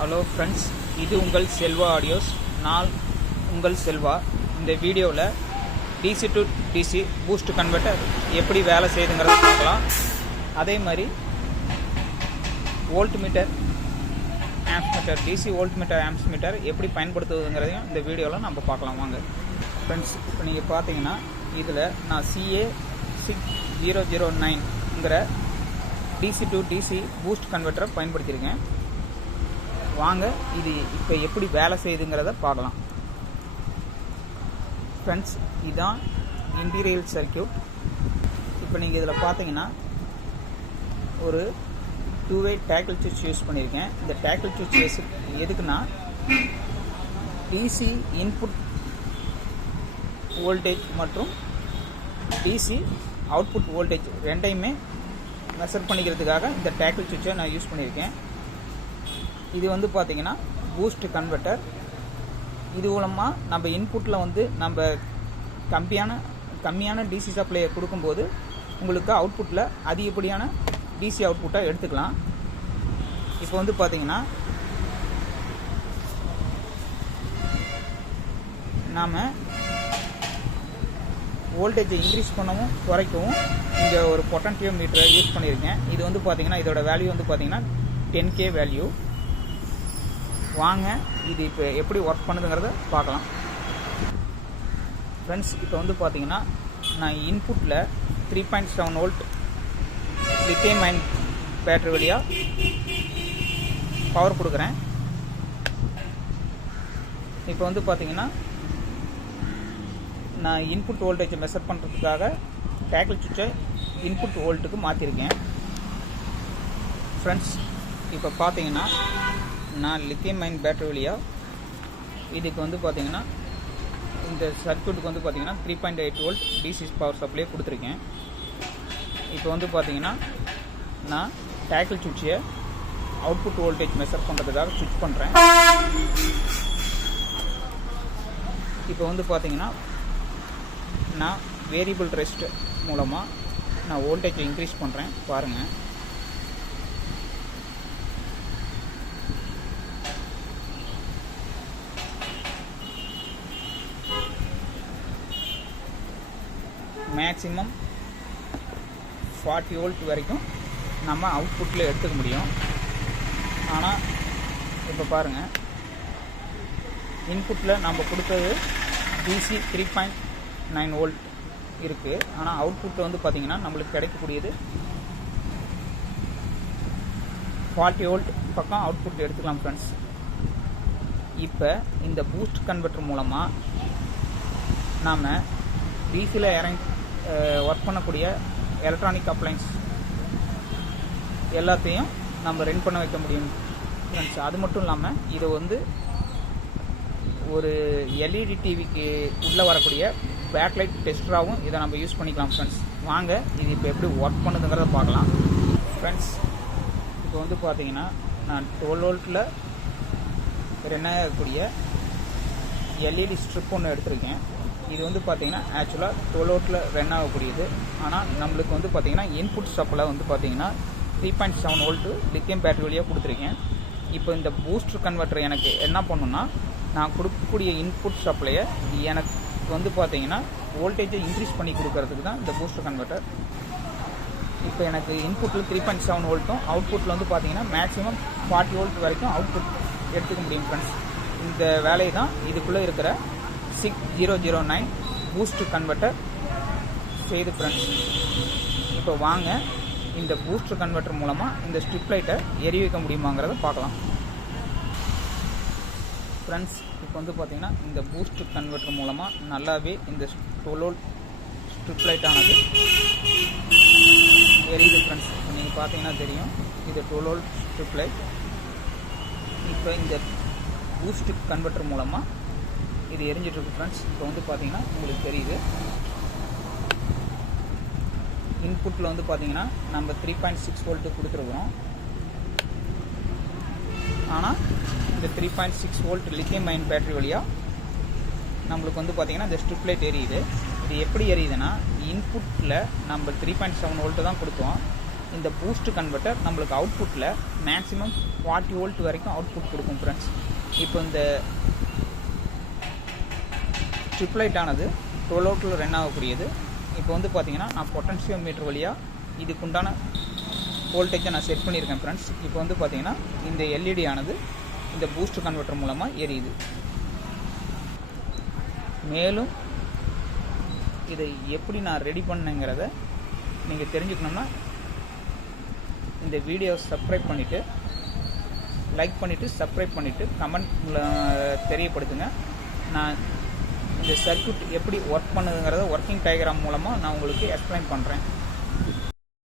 Hello friends, இது உங்கள் Selva audios. நான் உங்கள் செல்வா. இந்த வீடியோவில் DC to DC boost converter எப்படி வேலை செய்யுதுங்கிறத பார்க்கலாம். அதே மாதிரி volt meter, amps meter, DC volt meter, amps meter எப்படி பயன்படுத்துவதுங்கிறதையும் இந்த வீடியோவில் நம்ம பார்க்கலாம். வாங்க ஃப்ரெண்ட்ஸ், இப்போ நீங்கள் பார்த்தீங்கன்னா இதில் நான் CA6009ங்கிற டிசி டு டிசி பூஸ்ட் கன்வெர்ட்டரை பயன்படுத்தியிருக்கேன். வாங்க இது இப்போ எப்படி வேலை செய்யுதுங்கிறத பார்க்கலாம். ஃப்ரெண்ட்ஸ், இதுதான் இன்டீரியல் சர்க்கியூட். இப்போ நீங்கள் இதில் பார்த்தீங்கன்னா ஒரு 2-வே டேக்கிள் சுவிட்ச் யூஸ் பண்ணியிருக்கேன். இந்த டேக்கிள் சுவிட்ச் எதுக்குன்னா டிசி இன்புட் வோல்டேஜ் மற்றும் டிசி அவுட்புட் வோல்டேஜ் ரெண்டையுமே மெஷர் பண்ணிக்கிறதுக்காக இந்த டேக்கிள் சுவிட்சை நான் யூஸ் பண்ணியிருக்கேன். இது வந்து பார்த்தீங்கன்னா பூஸ்ட் கன்வெர்ட்டர். இது மூலமாக நம்ம இன்புட்டில் வந்து நம்ம கம்மியான டிசி சப்ளையை கொடுக்கும்போது உங்களுக்கு அவுட்புட்டில் அதிகப்படியான டிசி அவுட்புட்டை எடுத்துக்கலாம். இப்போ வந்து பார்த்தீங்கன்னா நாம் வோல்டேஜை இன்க்ரீஸ் பண்ணவும் குறைக்கவும் இங்கே ஒரு பொட்டன்ஷியோ மீட்டரை யூஸ் பண்ணியிருக்கேன். இது வந்து பார்த்தீங்கன்னா இதோட வேல்யூ வந்து பார்த்தீங்கன்னா 10K வேல்யூ. வாங்க இது இப்போ எப்படி ஒர்க் பண்ணுதுங்கிறத பார்க்கலாம். ஃப்ரெண்ட்ஸ், இப்போ வந்து பார்த்தீங்கன்னா நான் இன்புட்டில் 3.7 வோல்ட் லித்தியம் அயன் பேட்டரி வழியாக பவர் கொடுக்குறேன். இப்போ வந்து பார்த்தீங்கன்னா நான் இன்புட் வோல்டேஜை மெஷர் பண்ணுறதுக்காக டேக்கிள் சுவிட்சை இன்புட் வோல்ட்டுக்கு மாற்றிருக்கேன். ஃப்ரெண்ட்ஸ், இப்போ பார்த்தீங்கன்னா நான் லித்தியம் அயன் பேட்டரி வழியாக இதுக்கு வந்து பார்த்தீங்கன்னா இந்த சர்க்யூட்டுக்கு வந்து பார்த்தீங்கன்னா 3.8 வோல்ட் டிசி பவர் சப்ளை கொடுத்துருக்கேன். இப்போ வந்து பார்த்தீங்கன்னா நான் டேக்கிள் சுவிட்சை அவுட்புட் வோல்டேஜ் மெஷர் பண்ணுறதுக்காக சுவிட்ச் பண்ணுறேன். இப்போ வந்து பார்த்தீங்கன்னா நான் வேரியபிள் ரெஸ்ட் மூலமாக நான் வோல்டேஜை இன்க்ரீஸ் பண்ணுறேன். பாருங்கள், மேக்ஸிமம் 40 வோல்ட் வரைக்கும் நம்ம அவுட்புட்டில் எடுத்துக்க முடியும். ஆனால் இப்போ பாருங்கள், இன்புட்டில் நம்ம கொடுத்தது டிசி 3.9 வோல்ட் இருக்குது. ஆனால் அவுட்புட்டில் வந்து பார்த்திங்கன்னா நம்மளுக்கு கிடைக்கக்கூடியது 40 வோல்ட் பக்கம் அவுட்புட் எடுத்துக்கலாம். ஃப்ரெண்ட்ஸ், இப்போ இந்த பூஸ்ட் கன்வெர்ட்டர் மூலமாக நாம் டிசியில் ஒர்க் பண்ணக்கூடிய எலக்ட்ரானிக் அப்ளைன்ஸ் எல்லாத்தையும் நம்ம ரன் பண்ண வைக்க முடியும். ஃப்ரெண்ட்ஸ், அது மட்டும் இல்லாமல் இதை வந்து ஒரு எல்இடி டிவிக்கு உள்ளே வரக்கூடிய பேக்லைட் டெஸ்டராகவும் இதை நம்ம யூஸ் பண்ணிக்கலாம். ஃப்ரெண்ட்ஸ், வாங்க இது இப்போ எப்படி ஒர்க் பண்ணுதுங்கிறத பார்க்கலாம். ஃப்ரெண்ட்ஸ், இப்போ வந்து பார்த்தீங்கன்னா நான் 12 வோல்ட்டில் ரன் ஆகக்கூடிய எல்இடி ஸ்ட்ரிப் ஒன்று எடுத்திருக்கேன். இது வந்து பார்த்தீங்கன்னா ஆக்சுவலாக 12 வோல்ட்டில் ரன் ஆகக்கூடியது. ஆனால் நம்மளுக்கு வந்து பார்த்தீங்கன்னா இன்புட் சப்ளை வந்து பார்த்தீங்கன்னா 3.7 வோல்ட்டு லித்தியம் பேட்டரி வழியாக கொடுத்துருக்கேன். இப்போ இந்த பூஸ்டர் கன்வெர்ட்டர் எனக்கு என்ன பண்ணுன்னா, நான் கொடுக்கக்கூடிய இன்புட் சப்ளையை எனக்கு வந்து பார்த்தீங்கன்னா வோல்டேஜை இன்க்ரீஸ் பண்ணி கொடுக்கறதுக்கு தான் இந்த பூஸ்டர் கன்வெர்ட்டர். இப்போ எனக்கு இன்புட்டில் 3.7 வோல்ட்டும் அவுட்புட்டில் வந்து பார்த்தீங்கன்னா மேக்ஸிமம் 40 வோல்ட் வரைக்கும் அவுட்புட் எடுத்துக்க முடியும். ஃப்ரெண்ட்ஸ், இந்த வேலையை தான் இதுக்குள்ளே இருக்கிற 6009 பூஸ்ட் கன்வெர்ட்டர் செய்து. ஃப்ரெண்ட்ஸ், இப்போ வாங்க இந்த பூஸ்ட் கன்வெர்ட்டர் மூலமாக இந்த ஸ்ட்ரிப் லைட்டை எரிய வைக்க முடியுமாங்கிறத பார்க்கலாம். ஃப்ரெண்ட்ஸ், இப்போ வந்து பார்த்திங்கன்னா இந்த பூஸ்ட் கன்வெர்ட்டர் மூலமாக நல்லாவே இந்த 12 வோல்ட் ஸ்ட்ரிப் லைட் ஆனது எரியுது. ஃப்ரெண்ட்ஸ், இப்போ நீங்கள் பார்த்தீங்கன்னா தெரியும், இது 12 வோல்ட் ஸ்ட்ரிப் லைட். இப்போ இந்த பூஸ்ட் கன்வெர்ட்டர் மூலமாக இது எரிஞ்சிட்ருக்கு. ஃப்ரெண்ட்ஸ், இப்போ வந்து பார்த்தீங்கன்னா உங்களுக்கு தெரியுது, இன்புட்டில் வந்து பார்த்தீங்கன்னா நம்ம 3.6 வோல்ட்டு கொடுத்துருக்குறோம். ஆனால் இந்த 3.6 வோல்ட் லித்தியம் அயன் பேட்டரி வழியாக நம்மளுக்கு வந்து பார்த்தீங்கன்னா இந்த ஸ்ட்ரிப் லைட் எரியுது. இது எப்படி எரியுதுன்னா, இன்புட்டில் நம்ம 3.7 வோல்ட்டு தான் கொடுத்தோம். இந்த பூஸ்ட் கன்வெர்ட்டர் நம்மளுக்கு அவுட்புட்டில் மேக்ஸிமம் 40 வோல்ட் வரைக்கும் அவுட்புட் கொடுக்கும் ஃப்ரெண்ட்ஸ். இப்போ இந்த ஸ்ட்ரிப் லைட் ஆனது 12 வோல்ட்டில் ரன் ஆகக்கூடியது. இப்போ வந்து பார்த்தீங்கன்னா நான் பொட்டன்ஷியோ மீட்டர் வழியாக இதுக்குண்டான வோல்டேஜை நான் செட் பண்ணியிருக்கேன் ஃப்ரெண்ட்ஸ். இப்போ வந்து பார்த்தீங்கன்னா இந்த எல்இடி ஆனது இந்த பூஸ்ட் கன்வெர்ட்டர் மூலமாக எரியுது. மேலும் இதை எப்படி நான் ரெடி பண்ணேங்கிறத நீங்கள் தெரிஞ்சுக்கணும்னா இந்த வீடியோவை சப்ஸ்கிரைப் பண்ணிவிட்டு லைக் பண்ணிவிட்டு சப்ஸ்கிரைப் பண்ணிவிட்டு கமெண்ட்டில் தெரியப்படுத்துங்க. நான் இந்த சர்க்யூட் எப்படி ஒர்க் பண்ணுதுங்கிறத ஒர்க்கிங் டயக்ராம் மூலமாக நான் உங்களுக்கு எக்ஸ்பிளைன் பண்ணுறேன்.